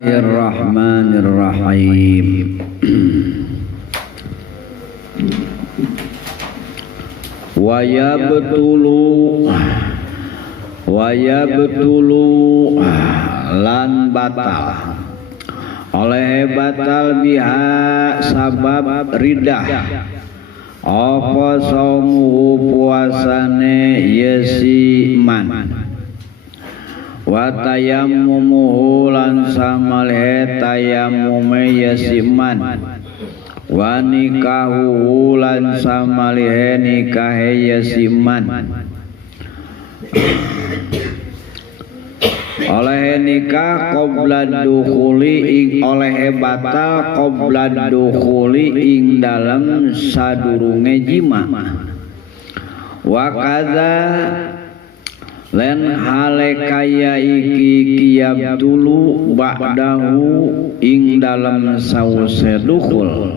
Bismillahirrahmanirrahim. Wa yabtulu lan batal oleh batal biha sabab ridah apa saumuhu puasane yesiman wa tayammumuhu lan samalhe tayammume yasiman wa nikahuhu lan samalhe nikahe yasiman oleh nikah qabla dukhuli ing oleh batal qabla dukhuli ing dalam sadurunge jima wa kadza len hale kaya iki kiyab dulu ba'dahu ing dalam sause dukhul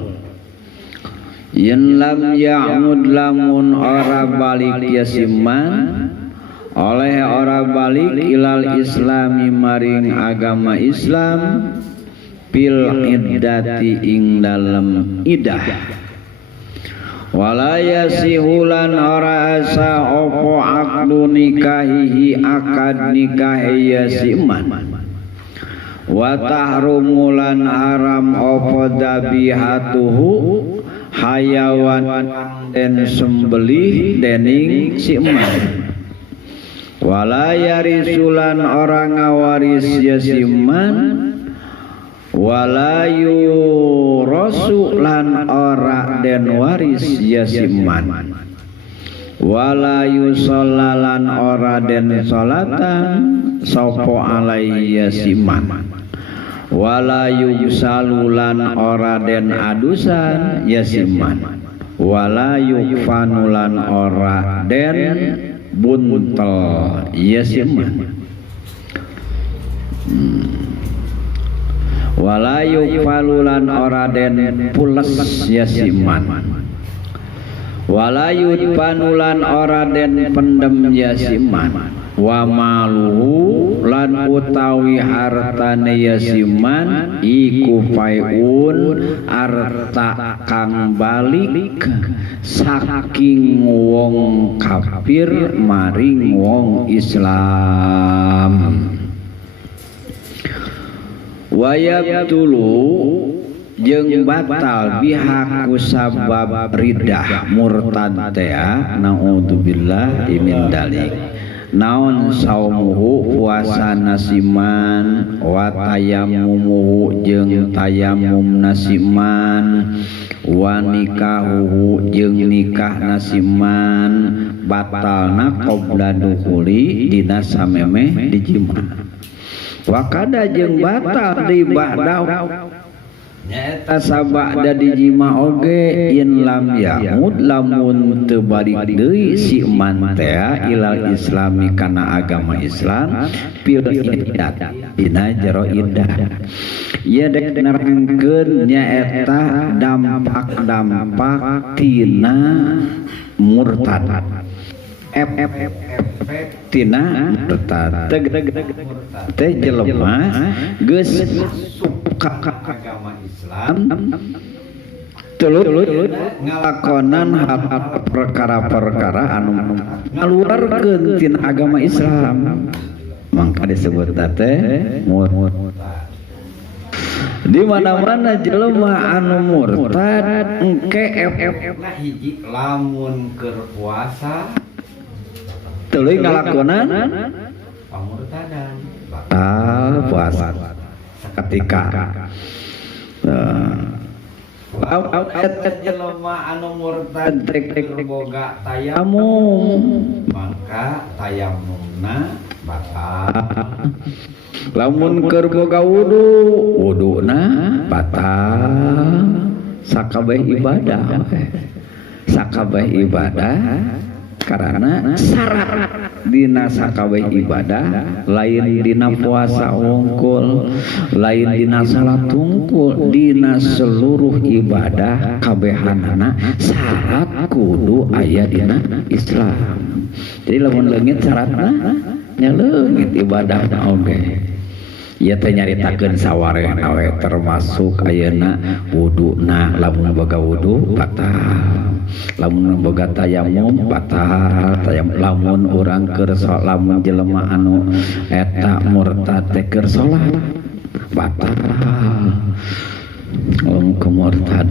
yen lam ya'mud lamun ora balik yasiman oleh ora balik ilal islami maring agama Islam pil iddati ing dalam idah wala yasihulan ora asa opo akdu nikahihi akad nikahi yasiman wa tahrumulan haram opo dabihatuhu hayawan den sembelih dening siman wala yarisulan ora ngawaris yasiman wala yurasu lan ora den waris yasiman wala yusallalan ora den salatan sapa alaihi yasiman wala yusalulan ora den adusan yasiman wala yukfanulan ora den buntel yasiman wala yukfalulan ora den pules yasiman wala yudpanulan ora den pendem yasiman wa maluhu lan utawi hartane yasiman iku faiun arta kang balik saking wong kafir maring wong Islam wayabtulu jeung batal bihaku sabab ridah murtad teh naudzubillah min dalik naon saumuhu puasa nasiman wa tayammumuhu jeung tayammum nasiman wa nikahuhu jeung nikah nasiman batalna qabla dukhuli dina samemeh dijima wa kada jeung batal di ba'da nyaeta sabada dijima oge in lam yamud lamun teu balik deui si man teh ilal islami kana agama Islam fil iddah dina jero iddah ieu dek nerangkeun nyaeta dampak-dampak tina murtad tina murtad teh jelema geus suka agama Islam tulut ngalakonan hal-hal perkara-perkara anu ngaluarkeun tina agama Islam mangka disebut teh murtad. Di mana-mana jelema anu murtad engke hiji lamun keur puasa tuluy ngalakonan pamurtadan batal puasa ketika jelema anu murtad tek boga tayamum maka tayamumna batal lamun keur boga wuduna batal sakabeh ibadah karena syarat dina sakabeh ibadah lain dina puasa wungkul lain dina salat wungkul dina seluruh ibadah kabehanana syarat kudu aya dina Islam. Jadi lamun leungit syaratna nya leungit ibadahna oge ieu teh nyaritakeun sawarehna we termasuk ayeuna wuduna lamun boga wudu batal, lamun boga tayamum batal, lamun urang keur lamun jelema anu eta murtad teh keur salat batal kemurtad.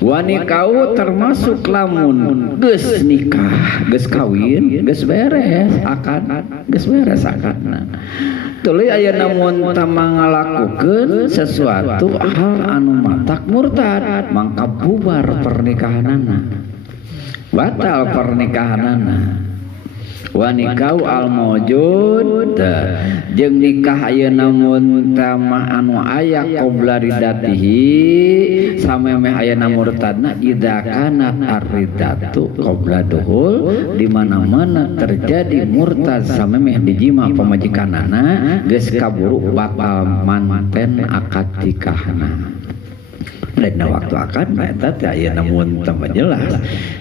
Wanikau termasuk lamun geus nikah, geus kawin, geus beres akad. Tuluy aya namun tamangalakukeun sesuatu hal anu matak murtad, mangka bubar pernikahanana. Batal pernikahanana. Wanikau al-mawjud jeung nikah ayeuna mun tamah anu aya qabla ridatihi samemeh ayeuna murtadna idza kana ar-ridatu qabla duhul, di mana-mana terjadi murtad samemeh dijima pamajikanana geus kaburu batal manten akad nikahna. Lainna waktu akad eta teh ayeuna mun teu jelas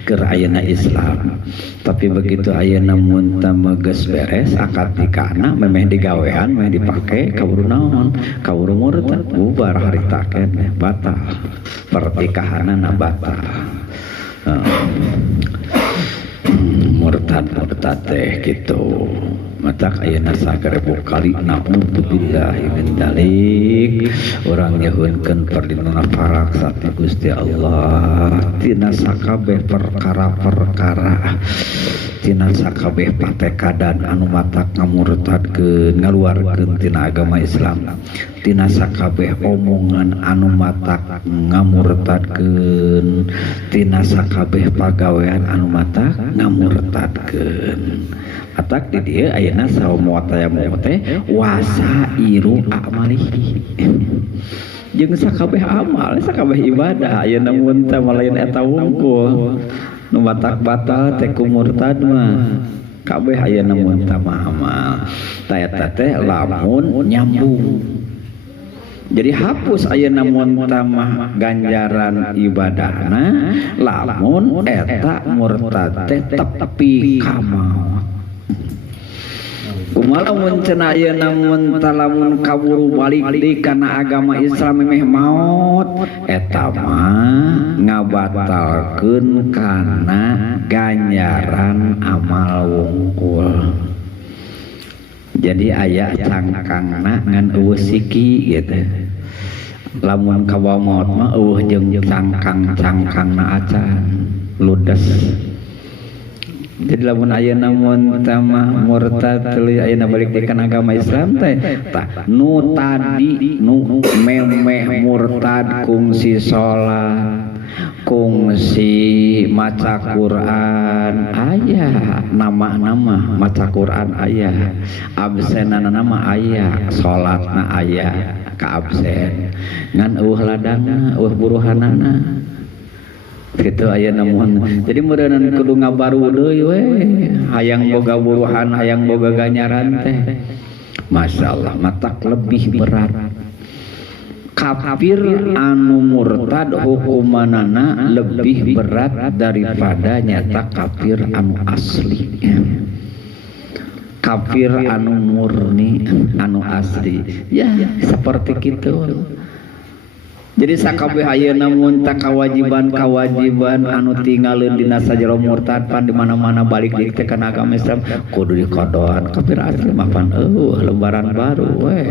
keur ayeuna Islam. Tapi begitu ayeuna mun teu geus beres akad nikahna memeh digawean memeh dipake kaburu naon? Kaburu murtad bubar harita keneh batal. Pernikahanna batal. Murtad teh kitu. Matak ayeuna sakerebu kali naudzubillahi min dzalik, urang nyeuhunkeun perlindungan parak sati Gusti Allah tina sakabeh perkara-perkara, tina sakabeh patekadan anu matak ngamurtadkeun ngaluarkeun tina agama Islam, tina sakabeh omongan anu matak ngamurtadkeun, tina sakabeh pagawean anu matak ngamurtadkeun. Atak di dieu ayeuna saumua tayamum teh wasairu amalihi. Jeung sakabeh amal, sakabeh ibadah ayeuna mun teh lain eta wungkul. Nu matak batal teh ku murtad mah kabeh ayeuna mun teh amal. Ta eta teh lamun nyambung. Jadi hapus ayeuna mun tamah ganjaran ibadahna lamun eta murtad teh tepi ka maot. Kumaha mun cenah ayeuna mun talamun kaburu balik deui kana agama Islam meh maot eta mah ngabatalkeun kana ganjaran amal wungkul. Jadi aya cangkangna ngan eueuh siki gitu. Lamun kawa maot mah eueuh jeung cangkangna acan ludes. Jadi lamun ayeuna mun tamah murtad tuluy ayeuna balik di kana agama Islam teh tah nu tadi nu memeh murtad kungsi salat, kungsi maca Quran aya, nama-nama maca Quran aya, absenana nama aya, salatna aya ka absen ngan eueuh ladangna eueuh buruhanana gitu ayeuna mun. Jadi meureunna kudu ngabaru deui we hayang boga buruhan hayang boga ganjaran teh masyaallah matak lebih berat kafir anu murtad hukumanana lebih berat daripada nyata kafir anu asli. Kafir anu murni anu asli ya seperti kitu. Jadi sakabeh ayeuna mun tah kawajiban anu tinggalin dina sajero murtad pan di mana-mana balik deui teh kana agama Islam kudu dikodoan kafir asli mah pan lembaran baru we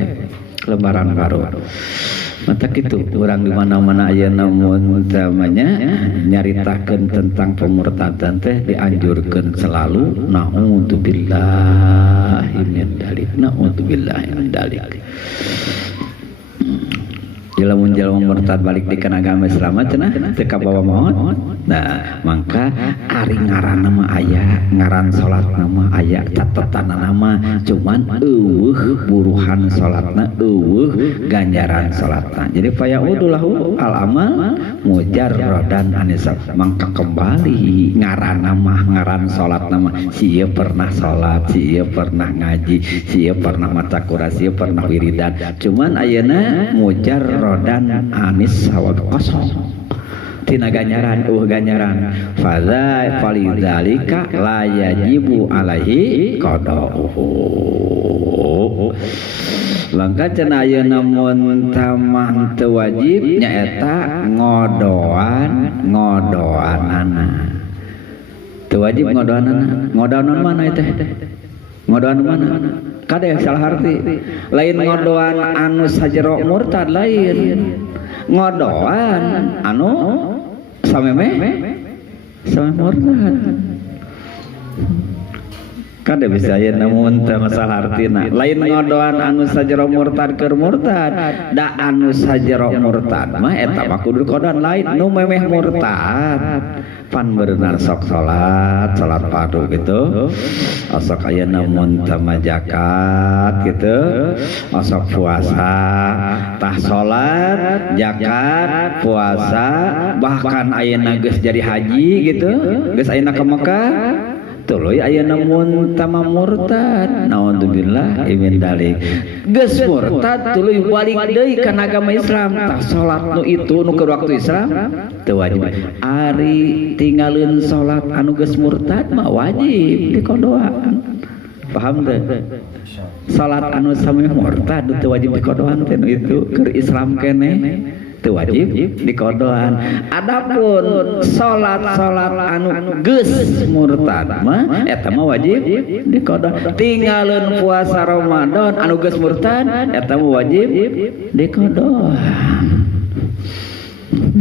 lembaran baru. Mata kitu urang di mana-mana ayeuna mun tamanya nyaritakeun tentang pemurtadan teh dianjurkeun selalu naudzubillahi min dzalik naudzubillahi min dzalik. Lamun jalma murtad balik di kana agama Islam cenah teu kabawa maot. Nah, mangka ari ngaranna mah aya, ngaran salatna mah aya, catetanna mah cuman eueuh buruhan salatna, eueuh ganjaran salatna. Jadi fayaudulahu al amal mujarradan anisab. Mangka kembali ngaranna mah ngaran salatna mah si ieu pernah salat, si ieu pernah ngaji, si ieu pernah maca Quran, si ieu pernah wiridan. Cuman ayeuna mujarradan anis sawab kosong tina ganjaran ganjaran fadza falidzalika la yajibu alaihi qada'uhu. langka cenah ayeuna mun tamah teu wajib nyaeta ngodoanana teu wajib ngodoanana mana teh ngodoan mana kade salah arti lain ngodoan anu sajero murtad lain ngodoan anu samemeh murtad kade bisa aya namun teu masalah artina lain ngodoan anu sajero murtad keur murtad da anu sajero murtad mah eta mah kudu kodoan lain nu memeh murtad pan beunang sok salat fardu gitu asok aya namun tama zakat gitu asok puasa tah salat zakat puasa bahkan ayeuna geus jadi haji gitu geus ayeuna ka Mekah tuluy aya namun tama murtad naudzubillah min dalik geus murtad tuluy balik deui kana agama Islam tah salat nu itu nu keur waktu Islam teu wajib ari tinggalin salat anu geus murtad mah wajib dikodoan paham teh salat anu samemeh murtad teu wajib dikodoan teh itu keur Islam keneh teu wajib dikodoan. Adapun salat anu geus murtad mah eta mah wajib dikodoan. Tinggalin puasa Ramadan anu geus murtad eta mah wajib dikodoan.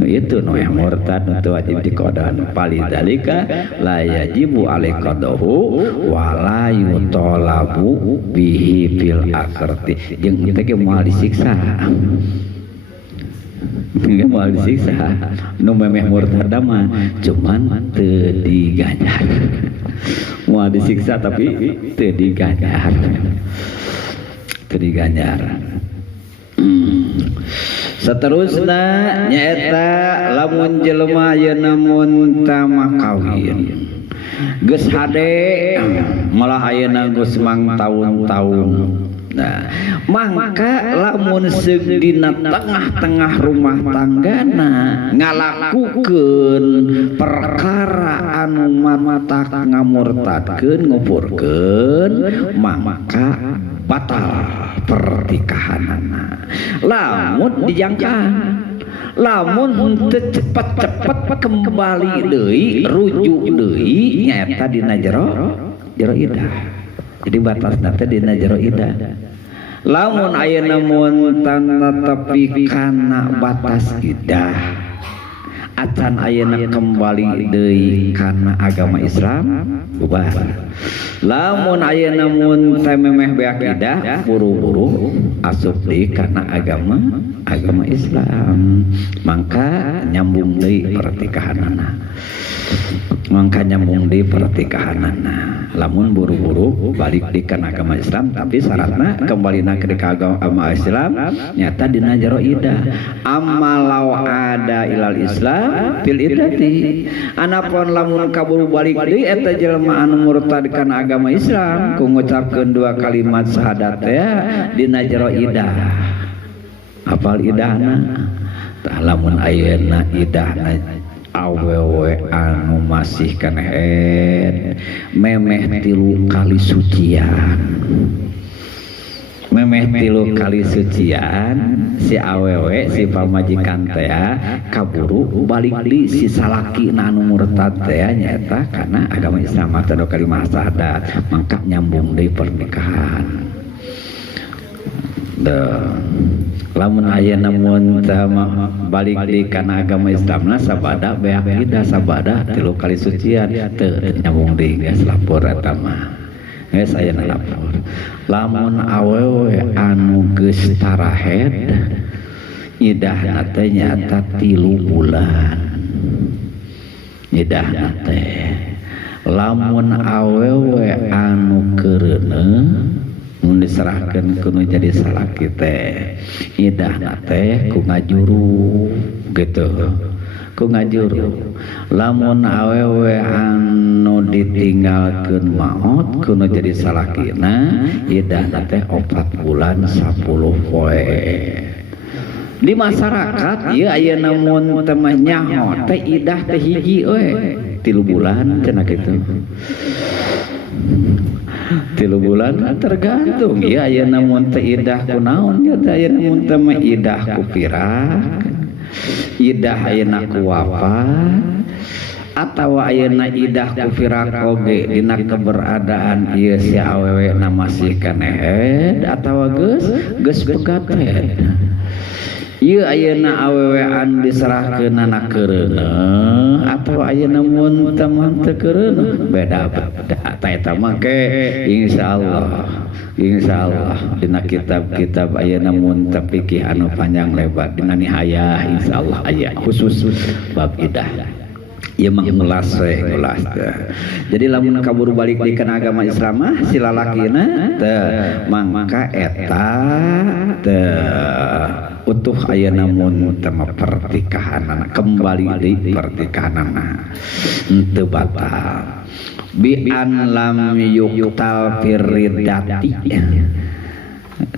Itu nu yang murtad itu wajib dikodoan. Palidalika la yajibu alaihi qadahu wa la yutalabu bihi fil akhirati. Jeung teh moal disiksa. Nggak mau disiksa nu memeh murtad mah cuman teu diganjar mau disiksa tapi teu diganjar saterusna nyaeta lamun jelema yeuna mun tamah kawin geus hade malah ayeuna geus mang tahun-tahun. Nah, maka lamun dina tengah-tengah rumah tanggana ngalakukeun perkara anu matak ngamurtadkeun ngupurkeun maka batal pernikahanana. Lamun dijangka lamun teu cepet-cepet kembali deui rujuk deui nyaeta dina jero idah. Jadi batasna teh dina jero idah. Lamun ayeuna mun tepi kana batas idah acan ayeuna kembali deui kana agama Islam bubar. Lamun ayeuna mun teh memeh beak idah buru-buru asup deui kana agama Islam mangka nyambung deui pernikahanana. Lamun buru-buru balik di kana agama Islam tapi syaratna kembali ke agama Islam nyata dina jero idah. Amalau ada ilal Islam fil iddati anapun lamun kaburu balik deui eta jelema anu murtad kana agama Islam ku ngucapkeun dua kalimat syahadat ya dina jero idah. Apal idahna? Tah lamun ayeuna idahna awewe anu masih kana memeh 3 kali sucian. Memeh 3 kali sucian si awewe si pamajikan teh kaburu balik di si salaki anu murtad teh nyaeta kana agama Islam teh kalimah syahadat mangka nyambung deui pernikahan. Lamun ayeuna mun tama balik di kana agama Islamna sabada beak idah sabada 3 kali sucian teu nyambung deui geus lapor eta mah geus ayeuna lapor. Lamun awewe anu geus tarahed idahna teh nyata 3 bulan idahna teh. Lamun awewe anu keureuneuh mun diserahkeun kudu jadi salaki teh idahna teh ku ngajuru gitu ku ngajuru. Lamun awewe anu ditinggalkeun maot kudu jadi salakina idahna teh 4 bulan 10 poe. Di masyarakat ieu ayeuna mun teh mah nyaho teh idah teh hiji we 3 bulan cenah kitu. 3 bulan tergantung ya ayeuna mun teu idah kunaon ya teh ayeuna mun teu idah ku pirak idah ayeuna ku wafat atawa ayeuna idah ku firak oge dina keberadaan ieu si awewe na masih keneh atawa geus pegaten ieu ayeuna awewean diserahkeun anak keureuneuh atawa ayeuna mun teu keureuneuh beda eta mah ke insyaallah dina kitab-kitab ayeuna mun teu fikih anu panjang lebar dina nihayah insyaallah aya khusus bab idah. Ieu mah ngulas jadi lamun kaburu balik di kana agama Islam mah si lalakina teu mangka eta teu utuh ayeuna mun teu pertikahanna kembali di pertikahanna teu batal bi an lam yuqtal firridati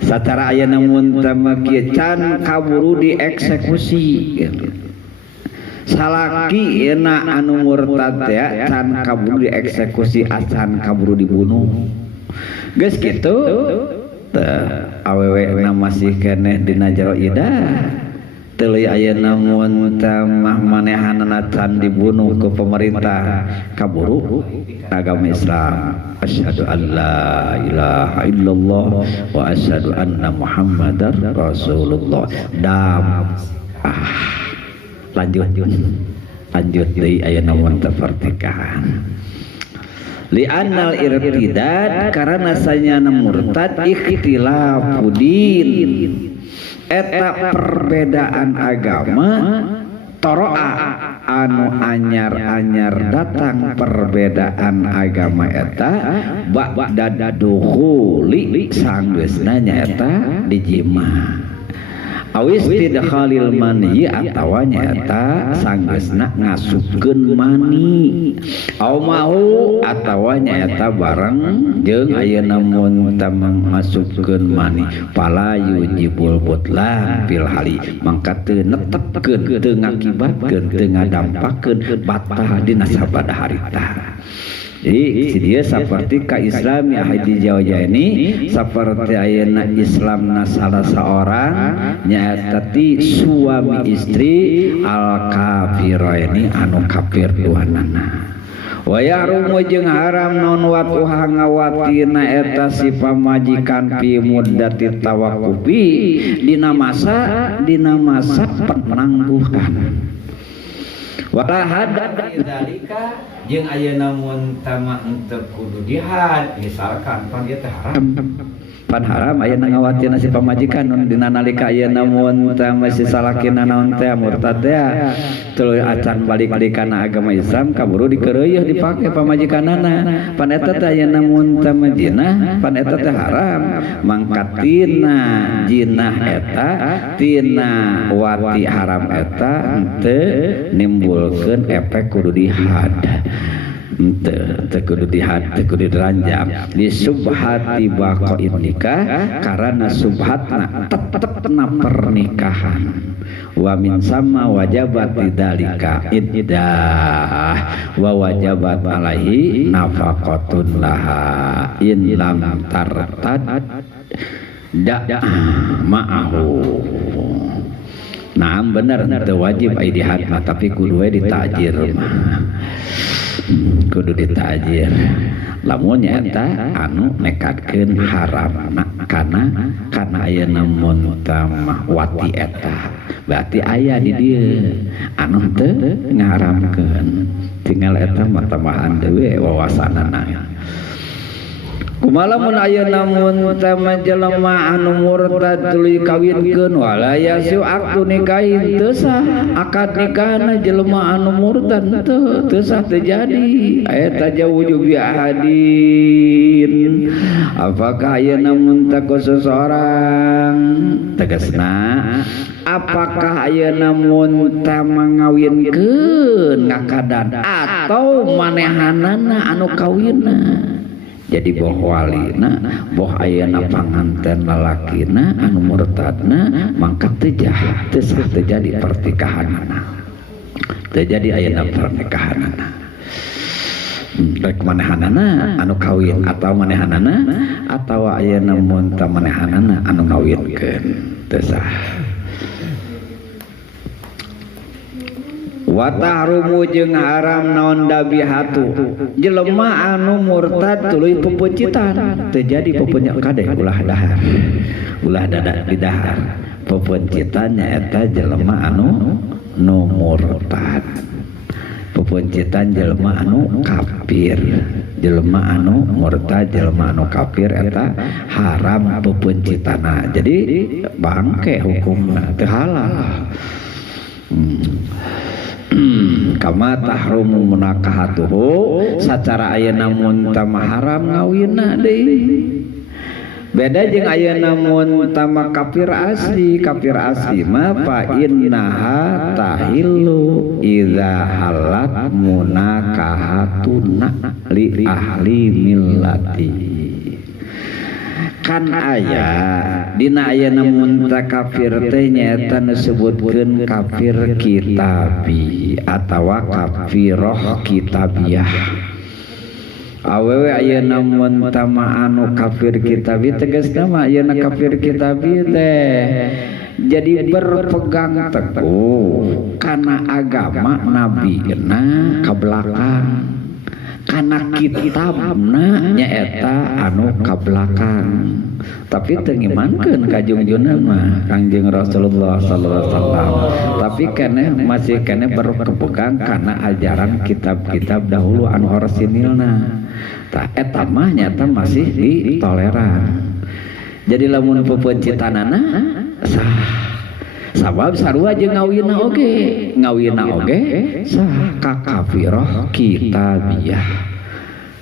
sacara ayeuna mun teu kieu can kaburu dieksekusi salaki enak anu murtad ya can kaburu dieksekusi acan kaburu dibunuh geus kitu awewe na masih keneh dina jero idah tuluy ayeuna mun tamah manehanna can dibunuh ku pemerintah kaburu agama Islam asyhadu an la ilaha illallah wa asyhadu anna muhammadar rasulullah lanjut deui ayeuna mun teu pertikahan li annal irtidad karena sanyana murtad ikhtilafu din eta perbedaan agama toroa anu anyar-anyar datang perbedaan agama eta ba'da dukhuli sanggeusna nyaeta dijima awis tidkhalil mani atawa nyaeta sanggeusna ngasupkeun mani au mau atawa nyaeta bareng jeung ayeuna mun tamang ngasupkeun mani pala yujibul butlan fil hali mangka teu netepkeun teu ngakibatkeun teu ngadampakeun batal dina sabada harita. Jadi si dia seperti ka Islam ya haji jauh-jauh ini seperti ayeuna Islamna salah seorang nyaeta ti suami istri al kafiro ini anu kafir duanana wa yarumu jeung haram non watuha ngawatina eta si pamajikan fi muddati tawaqufi dina masa penangguhan wala hadad dzalika jeung ayeuna mun tama henteu kudu dihad misalkan pan ieu teh haram ayeuna ngawatina si pamajikan nun dina nalika ayeuna mun teh masih salakina naon teh murtad teh tuluy acan balik kana agama Islam kaburu dikeureueuh dipake pamajikanana pan eta teh ayeuna mun teh jinah pan eta teh haram mangka tina jinah eta tina wati haram eta henteu nimbulkeun efek kudu dihad teu kudu dihad teu kudu diranjang di subhati baqain nikah karena subhatna tetepna pernikahan wa min sama wajabat dzalika iddah wa wajabat alaihi nafaqatun laha in lam tartad da ma'ahu. Nah bener teu wajib ai dihad tapi kudu we ditajir kudu ditajir lamun nyaeta anu nekatkeun haramna kana ayeuna mun tamah wati eta berarti aya di dieu anu teu ngaharamkeun tinggal eta mah tambahan deui wawasanana. Kumaha mun ayeuna mun tamah jelema anu murtad tuluy kawinkeun wala yasu aktu nikahin teu sah akad nikahna jelema anu murtad teu sah terjadi eta jauh bi ahadin apakah ayeuna mun taku seseorang tegasna apakah ayeuna mun tamah ngawinkeun ngakadan atau manehanana anu kawinna jadi boh walina boh ayeuna panganten lalakina anu murtadna mangka teu sah terjadi pernikahanna terjadi ayeuna pernikahanna rek manehanana anu kawin atau manehanana atau ayeuna mun teu manehanana anu ngawinkeun teu sah. Wa tahrumu jeung haram naon dabihatu jelema anu murtad tuluy pepeucitan teu jadi pepeunya kadeh ulah dahar ulah dada di dahar pepeucitan nyaeta jelema anu nu murtad pepeucitan jelema anu kafir jelema anu murtad jelema anu kafir eta haram pepeucitana jadi bangke hukumna teu halal. Kama tahrumu munakahatuhu sacara ayeuna mun tama haram ngawinna deui beda jeung ayeuna mun tama kafir asli mah fa innaha tahillu idza halat munakahatuna li ahli millati kan aya dina ayeuna mun kafir teh nyaeta disebutkeun kafir kitabi atawa kafiroh kitabiyah. Awewe ayeuna mun tama anu kafir kitabi tegasna mah ayeuna kafir kitabi teh jadi berpegang teguh kana agama nabina ka belakang kana kitabna nyaeta anu ka belakang tapi teu ngimankeun ka junjungan mah Kangjeng Rasulullah sallallahu alaihi wasallam tapi keneh masih keneh berpegang kana ajaran kitab-kitab dahulu anu orisinilna tah eta mah nyata masih ditoleran jadi lamun pepeucitanana sah sabab sarua jeung ngawina oge sah ka kafiroh kitabiyah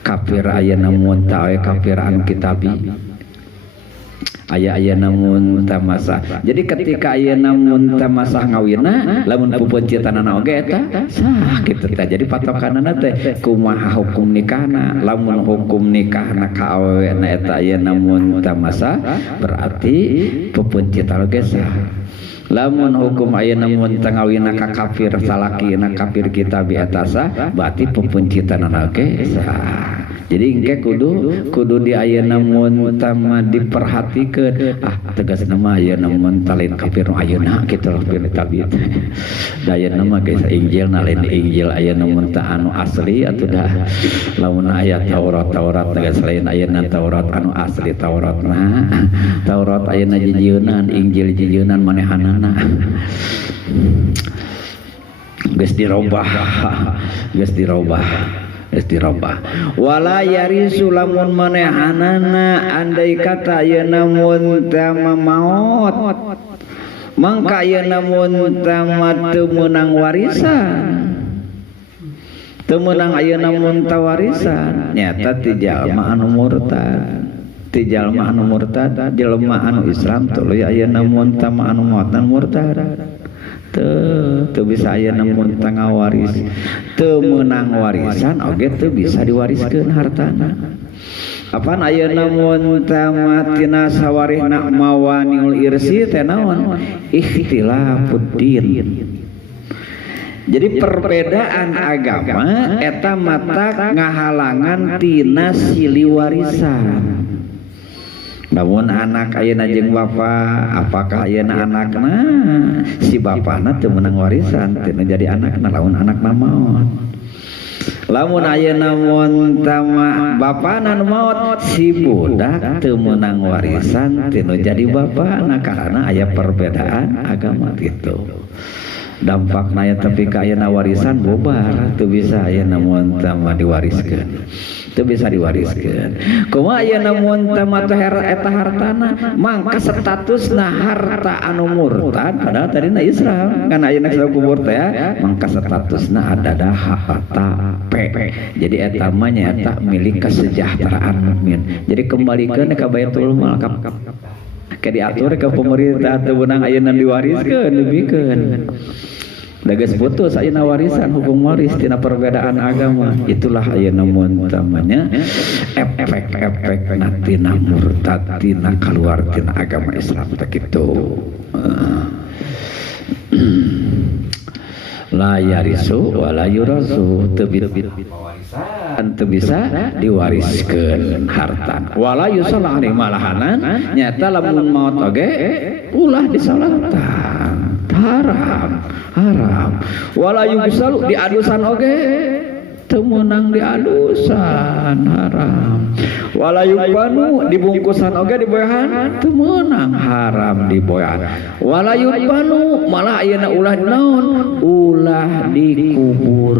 kafir ayeuna mun teu kafir anu kitabi aya namun tamasah jadi ketika ayeuna mun tamasah ngawina lamun pepeucitanana oge eta sah kitu teh jadi patokanana teh kumaha hukum nikahna lamun hukum nikahna ka awewena eta ayeuna mun tamasah berarti pepeucitan oge sah lamun hukum ayeuna mun ngawina ka kafir salakina kafir kitabi eta sah berarti pepeucitanana oge sah. Jadi engke kudu di ayeuna mun tama diperhatikeun tegasna mah ayeuna mun talin kafir ayeuna kitu pilih tabit. Da ayeuna mah geus Injil lain Injil ayeuna mun ta anu asli atuh dah lamun aya Taurat tegas lain ayeuna Taurat anu asli Tauratna Taurat ayeuna jijeunan Injil jijeunan manehanana. Geus dirobah wala yarisu lamun manehanana andai kata ayeuna mun tama maot mangka ayeuna mun tama teu meunang warisan teu meunang ayeuna mun tawarisan nyata ti jalma anu murtad jelema anu Islam tuluy ayeuna mun tama anu maotan murtad teu bisa ayeuna mun tangah waris teu meunang warisan oge teu bisa diwariskeun hartana apaan ayeuna mun tamatina sawarihna mawaniul irsi teh naon ikhtilafuddin jadi perbedaan agama eta mata ngahalangan tina silih warisan. Namun anak ayeuna jeung bapa apakah ayeuna anakna si bapana teu meunang warisan teu jadi anakna lamun anakna maot lamun ayeuna mun tama bapana nu maot si budak teu meunang warisan teu jadi bapana karena aya perbedaan agama gitu dampakna ya tapi ka ayeuna warisan bobar teu bisa ayeuna mun tama diwariskeun teu bisa diwariskeun kumaha ayeuna mun tama eta hartana mangka statusna harta anu murtad padahal tadina Islam kan ayeuna Islam kubur teh mangka statusna adalah harta jadi eta mah nyaeta milik kesejahteraan mukmin jadi kembalikan ka Baitul Mal ka diatur ke pemerintah teu beunang ayeuna diwariskeun dibikeun da geus putus ayeuna warisan hukum waris tina perbedaan agama itulah ayeuna mun tamanya efek tina murtad tina kaluar tina agama Islam teh kitu la yarisu wala yurasu teu bisa diwariskeun harta wala yusalla alaihi malahanan nyata lamun maut oge ulah disalatan haram wala yusalu diadusan oge teu meunang diadusan haram wala yubanu dibungkusan oge diboyahan teu meunang haram diboyahan wala yubanu malah ayeuna ulah naon ulah dikubur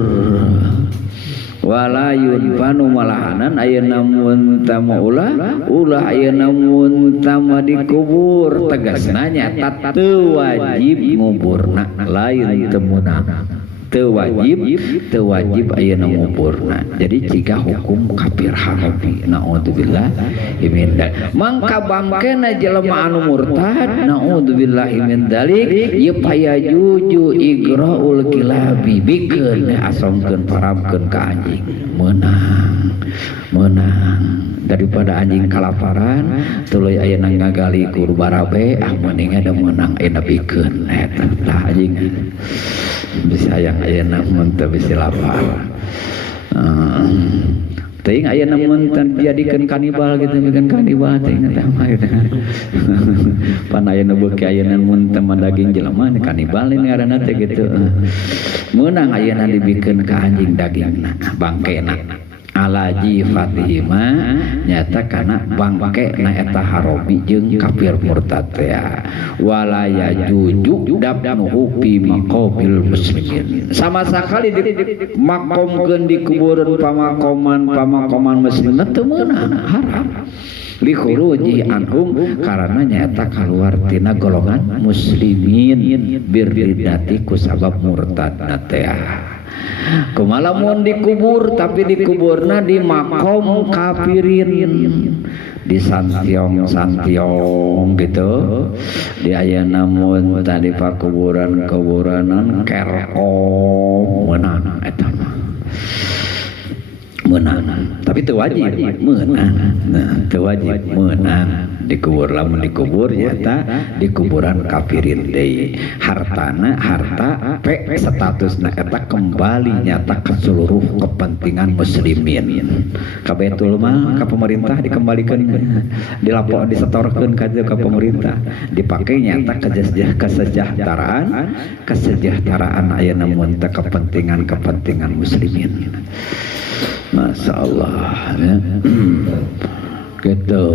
wala yubanu malahanan ayeuna mun tama ulah ayeuna mun tama dikubur tegasna nyata teu wajib nguburna lain teu meunang teu wajib ayeuna nguburna jadi jika hukum kafir harabi naudzubillah min dzalik mangka bangkena jelema anu murtad naudzubillah min dzalik ye paya juju igraul kilabi bikeun asongkeun paramkeun ka anjing menang daripada anjing kalaparan tuluy ayeuna ngagali ku barabe mending ada menang ayeuna bikeun eta tah anjing bisa yang ayeuna mun teu bisi lapar teuing ayeuna mun dijadikeun kanibal gitu bikin kanibal teuing tah mah gitu pan ayeuna beuki ayeuna mun teu daging jelema kanibal ini ngaranna teh gitu meunang ayeuna dibikeun ka anjing dagingna bangkena alaji fatihima nyata kana bangke na eta harobi jeung kafir murtad teh wala yajuju dabnuhu fi maqabil muslimin sama sakali dimakomkeun di kuburan pamakoman muslim teu meunang haram li khuruji anhum karena nyata keluar tina golongan muslimin birridati ku sabab murtad teh kumalamun dikubur tapi dikuburna di makom kafirin di santiong gitu di ayeuna mun tadi pakuburanan kerkom meunang eta meunang tapi teu wajib meunang teu wajib meunang dikubur lamun dikubur nyata di kuburan kafirin deui hartana harta statusna eta kembali nyata ke seluruh kepentingan muslimin ka Baitul Mal ka pemerintah dikembalikan dilapor disetorkeun ka pemerintah dipakai nyata kesejahteraan ayeuna mun teh kepentingan muslimin masyaallah ya. Gitu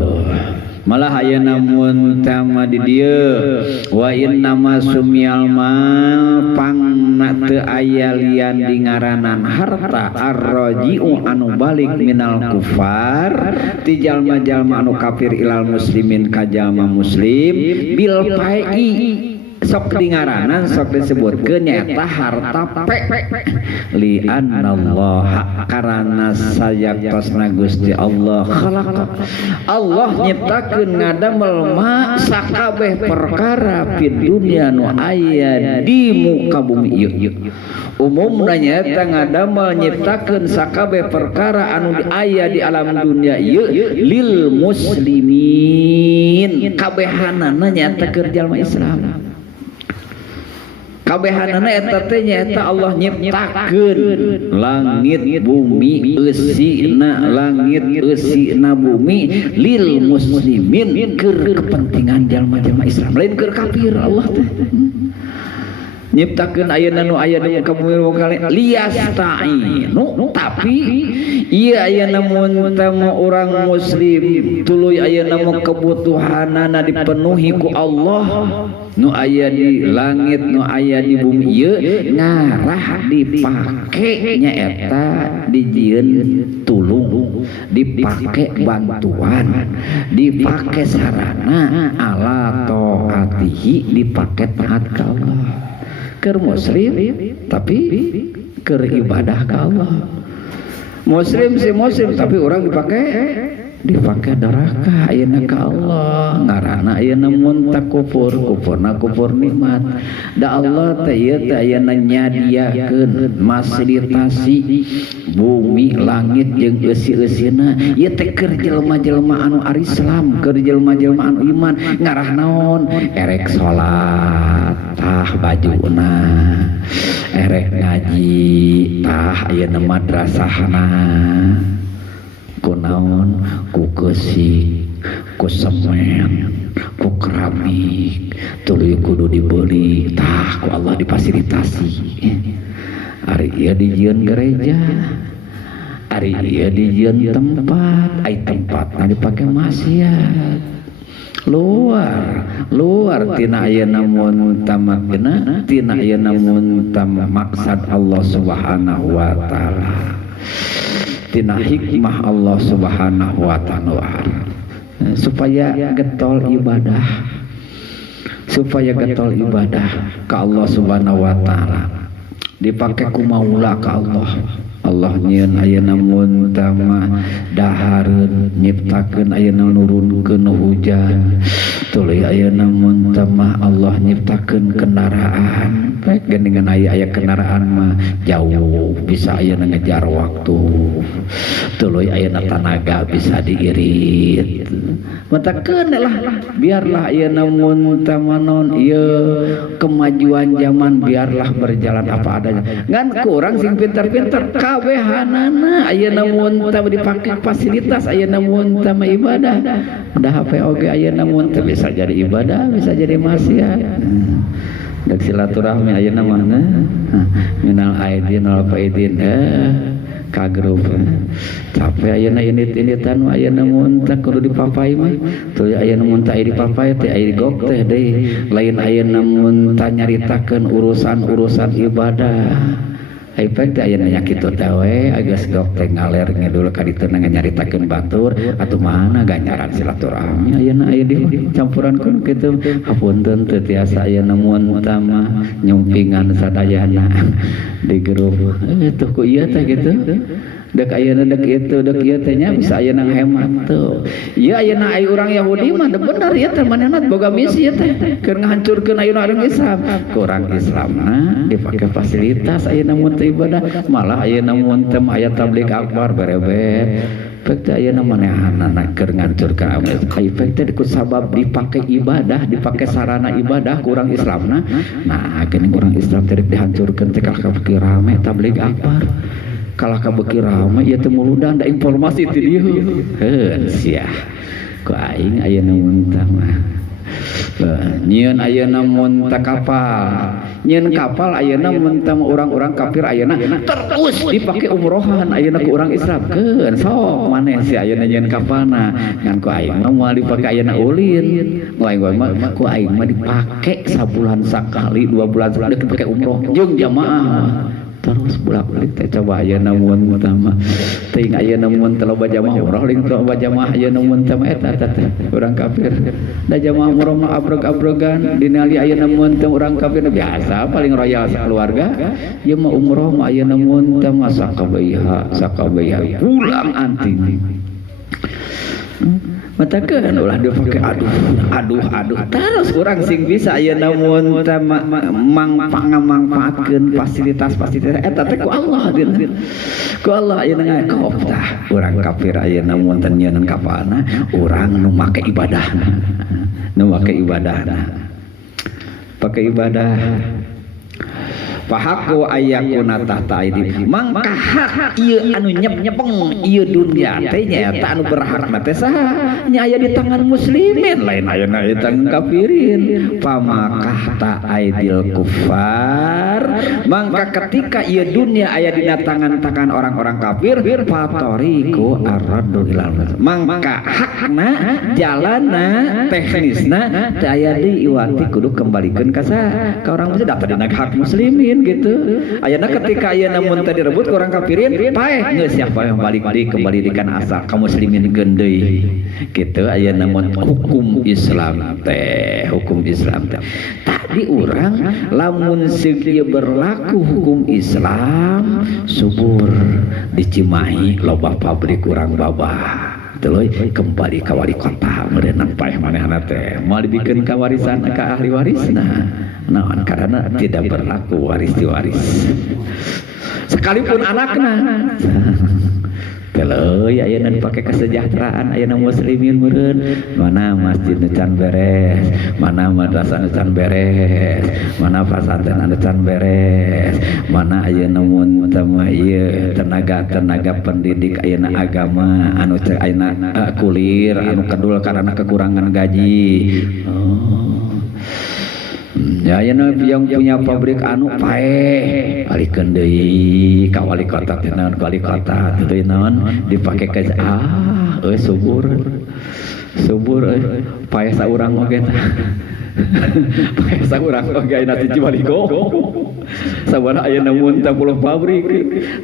malah ayeuna mun tama di dieu wa inna ma sumyal mal pangna teu aya lian di ngaranan harta arraji'u anu balik minal kufar ti jalma-jalma anu kafir ilal muslimin ka jalma muslim bil fai'i sok di ngaranan sok disebutkeun nyata harta li annallaha karana sayaqtasna Gusti Allah khalaqa Allah nyiptakeun ngadamel ma sakabeh perkara fid dunya nu aya di muka bumi ieu umumna nyaeta ngadamel nyiptakeun sakabeh perkara anu aya di alam dunia ieu lil muslimin kabehanana nyaeta keur jalma Islam kabehanana eta teh nyaeta Allah nyiptakeun langit bumi eusina bumi lil muslimin keur kepentingan jalma-jalma Islam lain keur kafir Allah teh nyiptakeun ayeuna nu aya di muka bumi liyasta'inu tapi ieu ayeuna mun teu urang muslim tuluy ayeuna mah kebutuhanana dipenuhi ku Allah nu aya di langit nu aya di bumi ieu ngarah dipake nyaeta dijieun tulung dipake bantuan dipake sarana ala taatihi dipake taat ka Allah keur muslim tapi keur ibadah ka Allah muslim si muslim tapi orang dipake neraka ayeuna ka Allah ngaranna ayeuna mun tak kufurna kufur nikmat da Allah teh ieu teh ayeuna nyadiakeun fasilitasi bumi langit jeung eusi-eusina ieu teh keur jelema-jelema anu ari Islam keur jelema-jelema anu iman ngarah naon erek salat tah tah bajuna erek ngaji tah ayeuna madrasahna kunaon ku keusik ku semen ku keramik tuluy kudu dibeli tah ku Allah difasilitasi ari ieu dijieun gereja ari ieu dijieun tempat ai tempatna dipake maksiat luar tina ayeuna mun tamakna tina ayeuna mun maksad Allah Subhanahu wa taala tina hikmah Allah Subhanahu wa taala supaya getol ibadah ka Allah Subhanahu wa taala dipake ku maula ka Allah nyieun ayeuna mun tama dahareun nyiptakeun ayeuna nurunkeun hujan tuluy ayeuna mun tama Allah nyiptakeun kendaraan baik geuningan aya kendaraan mah jauh bisa ayeuna ngejar waktu tuluy ayeuna tanaga bisa diirit matakeun lah biarlah ayeuna mun tama naon ieu kemajuan zaman biarlah berjalan apa adanya ngan kurang sing pintar-pintar kawehanana ayeuna mun teu dipake fasilitas ayeuna mun teu ibadah da HP oge ayeuna mun teu bisa jadi ibadah bisa jadi maksiat dak silaturahmi ayeuna mana minal aidin wal faidin ka grup capek ayeuna init-initan ayeuna mun teu kudu dipapai mah tuluy ayeuna mun teu dipapai teh aya digok teh deui lain ayeuna mun teu nyaritakeun urusan ibadah efek teh ayeuna nya kitu teh we geus gok teh ngaler ngidul ka ditu nyaritakeun batur atuh mana ganjaran silaturahmi ayeuna aya di campuran kun kitu hapunten teu tiasa ayeuna mun tama nyumpingan sadayana di grup tuh ku ieu teh kitu dek ayeuna dek itu dek ieu teh nya bisa ayeuna hemat tuh ieu ayeuna aya urang Yahudi mah bener ieu teh manehna boga misi ieu teh keur ngahancurkeun ayeuna orang Islam kurang Islamna dipake fasilitas ayeuna mun teu ibadah malah ayeuna mun teu aya tabligh akbar berebet efek teh ayeuna manehanana keur ngahancurkeun efek teh ku sabab dipake ibadah dipake sarana ibadah kurang Islamna nah geuning urang Islam teh dihancurkeun teh ka pikir rame tabligh akbar kalah kabeuki rame ieu teh muludan da informasi ti dieu heuh sia ku aing ayeuna mun tah mah nyieun ayeuna mun teh kapal nyieun kapal ayeuna mun teh urang-urang kafir ayeuna terus dipake umrohan ayeuna ku urang Islam keun sok maneh si ayeuna nyieun kapalna ngan ku aing mah moal dipake ayeuna ulin ku aing mah dipake sabulan sakali 2 bulan sekali dipake umroh jeung jamaah terus bolak-balik teh coba ayeuna mun utama teuing ayeuna mun teu loba jamaah umroh ling teu loba jamaah ayeuna mun teh eta teh urang kafir da jamaah umroh mah abrog-abrogan dinali ayeuna mun teh urang kafir biasa paling royal keluarga ieu mah umroh mah ayeuna mun teh mah sakabaiha pulang anting matakeun ulah dipake aduh terus urang sing bisa ayeuna mun teh mangpaatkeun fasilitas eta teh ku Allah ku Allah ayeuna ngakop tah urang kafir ayeuna mun teh nyieun kapalna urang nu make ibadahna pake ibadah pahaku ayakuna tahta aidi mangka hak ieu anu nyepeng ieu dunya teh nyaeta anu berhak teh saha nya aya di tangan muslimin lain ayeuna di tangan kafirin pamakah ta aidil kufar mangka ketika ieu dunya aya di tangan orang-orang kafir fatoriku arraddu ilal mangka hakna jalanna teknisna teh aya di iwati kudu kembalikeun ka orang muslim dapat dina hak muslimin gitu ayeuna ketika ayeuna mun teh direbut ku urang kafirin paeh geus siapa yang balik kembali dikeun asal kaum muslimin deui kitu ayeuna mun hukum Islam teh tadi urang lamun seueur berlaku hukum Islam subur di Cimahi loba pabrik urang babah tuluy kembali ka wali kota meureunang paeh manehna teh moal dibikeun ka warisan ka ahli warisna naon karena tidak berlaku waris sekalipun anakna Kalau ayeuna dipake kesejahteraan ayeuna muslimin meureun mana masjid nu can beres, mana madrasah nu can beres, mana pesantren anu can beres, mana ayeuna mun tama ieu tenaga pendidik ayeuna agama anu cek ayeuna kulir anu kedul karena kekurangan gaji. Ya ayeuna yang punya pabrik anu paeh alikeun deui ka wali kota teh naon wali kota teh naon dipake ke subur paeh saurang oge tah paeh saurang oge ayeuna ti Cibaligong sabana ayeuna mun 10 pabrik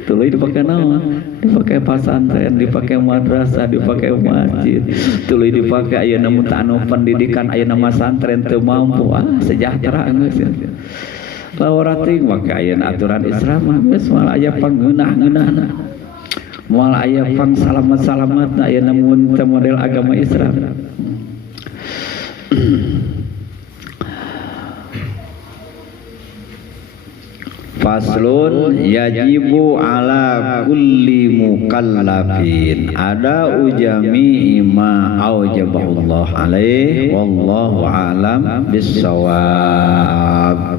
tuluy dipake naon dipake pesantren dipake madrasah dipake masjid tuluy dipake ayeuna mun anu pendidikan ayeuna pesantren teu mampu sejahtera geus lawarating make ayeuna aturan Islam geus moal aya pangeunah-ngeunahna moal aya pang salamet-salametna ayeuna mun teu model agama Islam. Faslun yajibu ala kulli mukallafin ada ujami ma aujabahullah alaih wallahu alam bissawab.